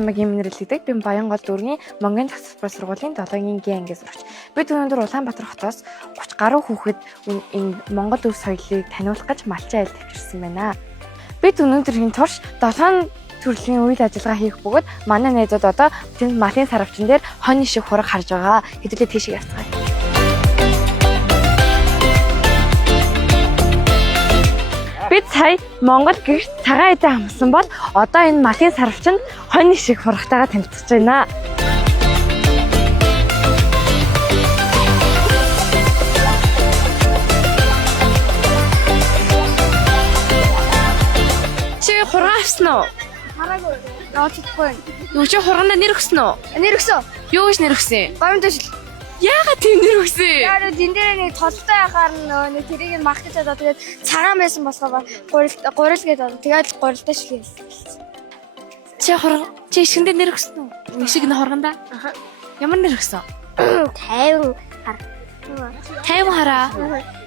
намайг Имнэрлэгдэг. Би Баянгол дүүргийн Монгийн Цогцлбор сургуулийн 7-гийн Г ангиас сурагч. Бид өнөөдөр Улаанбаатар хотоос 30 гаруй хүүхэд энэ Монгол өв соёлыг таниулах гэж малчин айл тавьчихсан байна. Бид өнөөдрийн турш 7 төрлийн үйл ажиллагаа хийх бөгөөд манай найзууд одоо тэнд малын сарвчин дээр хонь шиг хураг харж байгаа. Хэдүүлээ тийшээ явцгаая. Бид сая Монгол гэрт цагаан эдэн амсан бол одоо энэ малын сарвчинд хонь шиг хурагтайгаа танилцж байна. Чи хураг авсан уу? Хараагүй. Яачихгүй. Юу чи хурганда нэр өгсөн үү? Нэр өгсөн. Юу гэж нэр өгсөн? Баримташ. Яагаад тийм нэр өгсөн? Яа энэ дээр нэг толтой яхаар нэг тэрийг магтаж одоо тэгээд цагаан байсан болохоор гурил гэдэг. Тэгээд гурилтай шиг хэлсэн. Чи ишгэндээ нэр өгсөн үү? Ишиг нэ хурганда? Аха. Ямар нэр өгсөн? 50 хар. 50 хараа.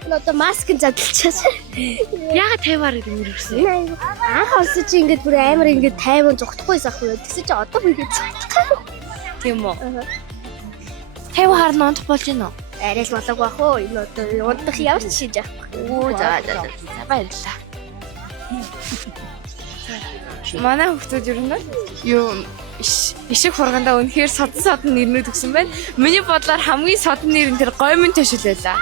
Одоо маскын задлчихсан. Яагаад 50 хараа гэдэг нэр өгсөн? Анх олсон чи ингээд бүр амар ингээд 50 зогтохгүйс ах уу. Тэгсэн чи одоо ингээд зогтох. Тийм үү? 50 хар нь унтах болж байна уу? Арай л болоог бах уу. Энэ одоо унтах ямар ч шийдэж авахгүй. За баярлалаа. Манай хүмүүс ер нь юу ишиг хургандаа үнэхээр содон нэрнүүд өгсөн байна. Миний бодлоор хамгийн содон нэр нь тэр гоймын төшөл байлаа.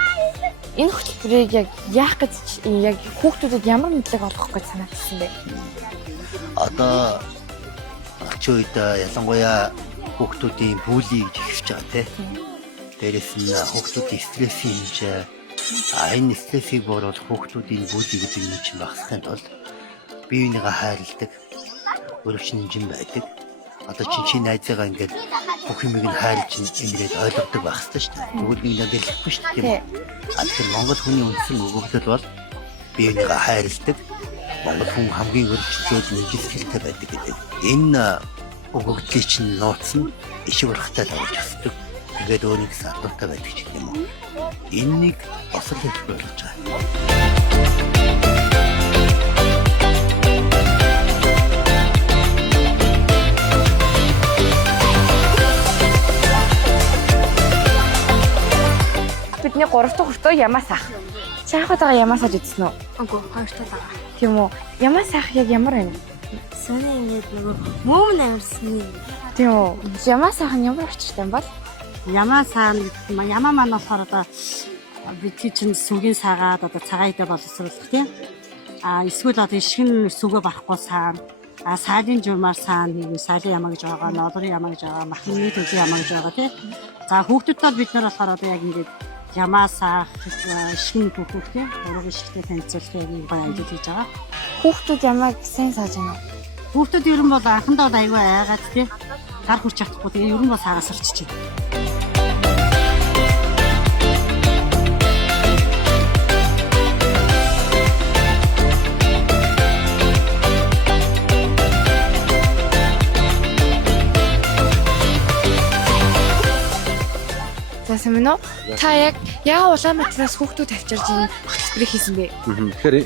Энэ хөтөлбөрийг яг яах гэж яг хүүхдүүдэд ямар мэдлэг олгох гэж санаачсан бэ? Одоо орчин үед ялангуяа хүүхдүүдийн бүлий гэж ихсэж байгаа тийм. Дээрээс нь хүүхдүүдийн стрессийн хэмжээ энэ стрессийг бууруулах хүүхдүүдийн бүлий гэдэг юм чинь багасхын тулд бие биенийгээ хайрладаг, өрөвчин хэмжин байдаг. Одоо чи найзаагаа ингээд бүх юмыг нь хайрлж ингээд ойлгодог байх хэрэгтэй шүү дээ. Тэгвэл нэг нэрлэхгүй шүү дээ. Тэгэхээр Монгол хүний үндсэн өгөгдөл бол бие биенийгээ хайрладаг. Монгол хүн хамгийн өрөвчлөөд нэгжлэлтэй байдаг гэдэг. Энэ өгөгдлийг чинь нууцсан ишиг урахтай дагуулж өсдөг. Тэгээд өөрийн гэсэн алдуутай байдаг ч юм уу. Энэнийг босол хэлбэр болгож байгаа. Бидний 3 дахь хүртөө ямаас ах. Чи анхудаага ямаас аж үзсэн үү? Үгүй 2 дахь байгаа. Тийм үү? Ямаас ах яг ямар байна? Сони ингээд нөгөө мөмн амарсны. Тийм үү? Ямаас ах нь ямар очиртай юм бол? Ямаа саана гэдэг нь ямаа маань болохоор одоо бид чинь сүгийн саагаад одоо цагаан идэ боловсруулах тийм. Эсвэл одоо ишгэн сүгөө барахгүй саана. Сайлын журмаар саана нэг сайлын ямаа гэж байгаа, ноолрын ямаа гэж байгаа, махны төлийн ямаа гэж байгаа тийм. За хүүхдүүд бол бид нар болохоор одоо яг ингээд ямаа саах, ишгэн бүхүүх тийм. Ураг ишгтэй танилцуулахыг нэг гоё ажил хийж байгаа. Хүүхдүүд ямааг сайн сааж байна уу? Хүүхдүүд ер нь бол анхандаа бол аюу айгаад тийм. Гар хүрч чадахгүй тэгээ ер нь бол саагаас орчиж байна. Засан минь уу? Та яг Улаанбаатараас хүүхдүүд авчирж энэ хөтөлбөрийг хийсэн бэ? Тэгэхээр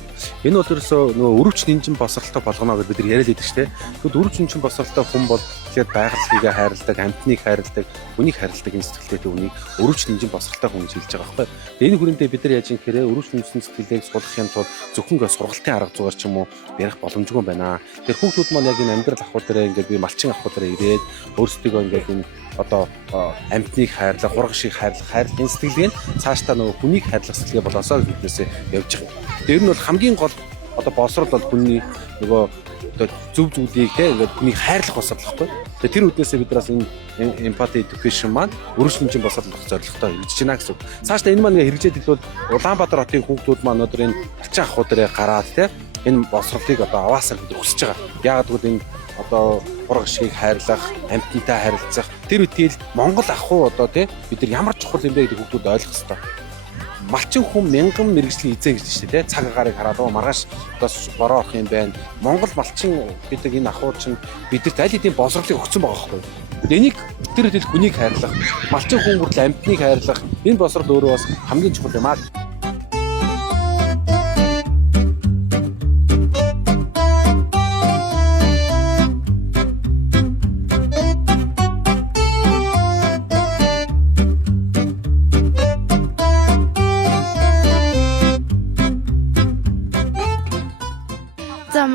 энэ бол ерөөсөө нөгөө өрөвч нинжин босралтай болгоно гэж бид нар яриад байдаг шүү дээ. Тэгвэл өрөвч нинжин босралтай хүн бол тэгэхээр байгалыг хайрладаг, амьтныг хайрладаг, хүнийг хайрладаг энэ сэтгэлтэй үнийг өрөвч нинжин босралтай хүн гэж хэлж байгаа байхгүй. Энэ хүрээндээ бид нар яаж юм гэхээр өрөвч нинжин сэтгэлийг суулгахын тулд зөвхөн сургалтын арга зүйгээр ч юм уу ярих боломжгүй байна. Тэгэхээр хүүхдүүд маань яг энэ амьдрал ахуй дээр ингээд би малчин ахуй дээр ирээд өөрсдөө ингээд энэ одоо амьтныг хайрлах, хураг шиг хайрлах энэ сэтгэлгээ цаашдаа нөгөө хүнийг хайрлах сэтгэлгээ болоосоо биднээсээ явж байгаа. Тэр нь бол хамгийн гол одоо босрол бол хүний нөгөө одоо зөв зүйлийг ингээд хүнийг хайрлах босрлохгүй. Тэгээ тэр үднээсээ биднээс энэ empathy education маань өрөвчлөмж босрлох зорилготой хийж байна гэсэн. Цаашдаа энэ маань хэрэгжээд хэлбэл Улаанбаатар хотын хүүхдүүд маань өнөөдөр энэ малчин ахуй дээр гараад энэ босролыг одоо аваасаа бид хүсэж байгаа. Яагаад гэвэл энэ одоо хураг шиг хайрлах, амьтантай харилцах тэр үедээ Монгол ахуй одоо бид нар ямар чухал юм бэ гэдэг хүүхдүүд ойлгох хэрэгтэй. Малчин хүн мянган мэрэгжлийн эзэн гэж шүү дээ. Цаг агаарыг хараад маргааш одоо бороо орох юм байна. Монгол малчин гэдэг энэ ахуй чинь бидэрт аль хэдийн босролыг өгсөн байгаа байхгүй юу? Энийг тэр үедээ хүнийг хайрлах, малчин хүн бүртэл амьтныг хайрлах энэ босрол өөрөө бас хамгийн чухал юм аа.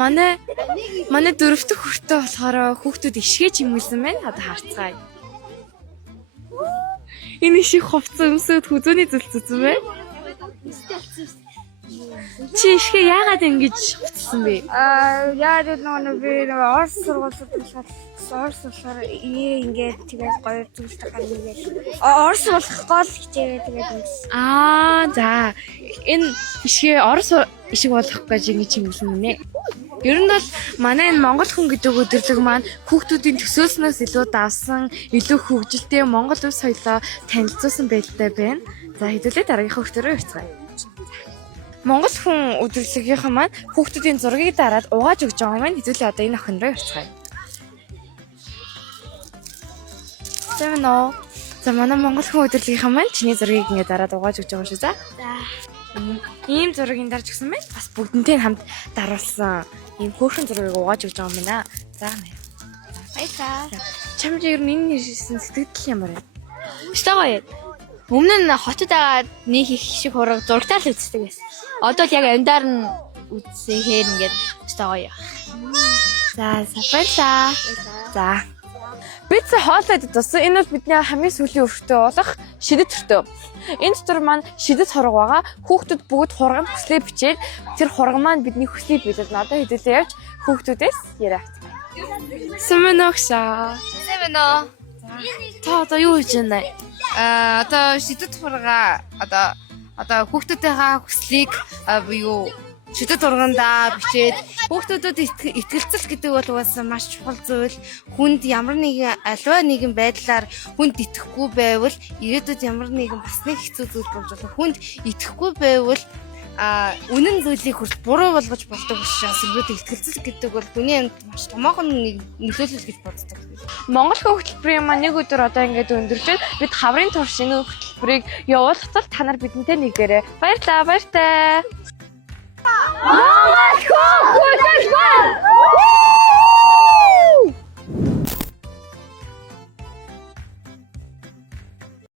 манай дөрөвдөг хүртээ болохоор хүүхдүүд ишгээ чимгэлсэн байна. Одоо харцгаая. Энэ ишиг хувцас өмсөд хүзөөний зүлцсэн байна. Чи ишгээ яагаад ингэж хувцсан бэ? Яа гэдэг би Орос сургуульд болохоор ингээд тэгээд гоё зүйлтэй гаргая. Орос болох гол хичээгээ тэгээд юмс. За. Энэ ишгээ Орос ишиг болох гэж ингэ чимгэлсэн нэ. Ер нь бол манай энэ Монгол хүн гэдэг өдөрлөг маань хүүхдүүдийн төсөөснөөс илүү давсан, илүү хөгжилтэй Монгол улс соёлоо танилцуулсан байлтай байна. За хэдүүлээ дараагийнхаа хүүхдөрөө явцгаая. Монгол хүн өдөрлөгийнхэн маань хүүхдүүдийн зургийг дараад угааж өгч байгаа маань хэдүүлээ одоо энэ охин руу явцгаая. Сэмнэ. За манай Монгол хүн өдөрлөгийнхэн маань чиний зургийг ингэ дараад угааж өгч байгаа шүү. За. Ийм зургийг дарж өгсөн байна. Бас бүгднтэй хамт даруулсан. Ийм хөөрхөн зургийг угааж өгч байгаа юм байна. За. Баярлалаа. Чамд ер нь энэ хийсэн сэтгэл ямар вэ? Өстой гоё. Өмнө нь хотод байгаа нэг их шиг хураг зурагтаар л үздэг байсан. Одоо л яг амьдаар нь үзэхээр ингээд өстой гоё. За, баярлалаа. За. Бид хоолойд туссан. Энэ бол бидний хамгийн сүүлийн өртөө болох шидэт өртөө. Энэ дотор маань шидэт хорго байгаа. Хүүхдүүд бүгд хурган хүслээ бичээд тэр хурган маань бидний хүслийг биелүүлнэ. Одоо хэдүүлээ явж хүүхдүүдээс яриа. Сэмэногшаа. Сэмэнэ. Та одоо юу хийж байна? Одоо шидэт хурга одоо хүүхдүүдийнхээ хүслийг юу шидэт хургандаа бичээд хүүхдүүдэд итгэлцэл гэдэг бол угаасаа маш чухал зүйл. Хүнд ямар нэгэн аливаа нэгэн байдлаар хүнд итгэхгүй байвал ирээдүйд ямар нэгэн бас нэг хэцүү зүйл болж болох. Хүнд итгэхгүй байвал үнэн зүйлийг хүрт буруу болгож болдог учраас ирээдүйд итгэлцэл гэдэг бол хүний амьд маш томоохон нөлөөлөл гэж боддог. Монгол хөтөлбөрийн маань нэг өдөр одоо ингээд өндөрчөөд бид хаврын турш энэ хөтөлбөрийг явуулахтал та нар бидэнтэй нэгээрээ баярлаа.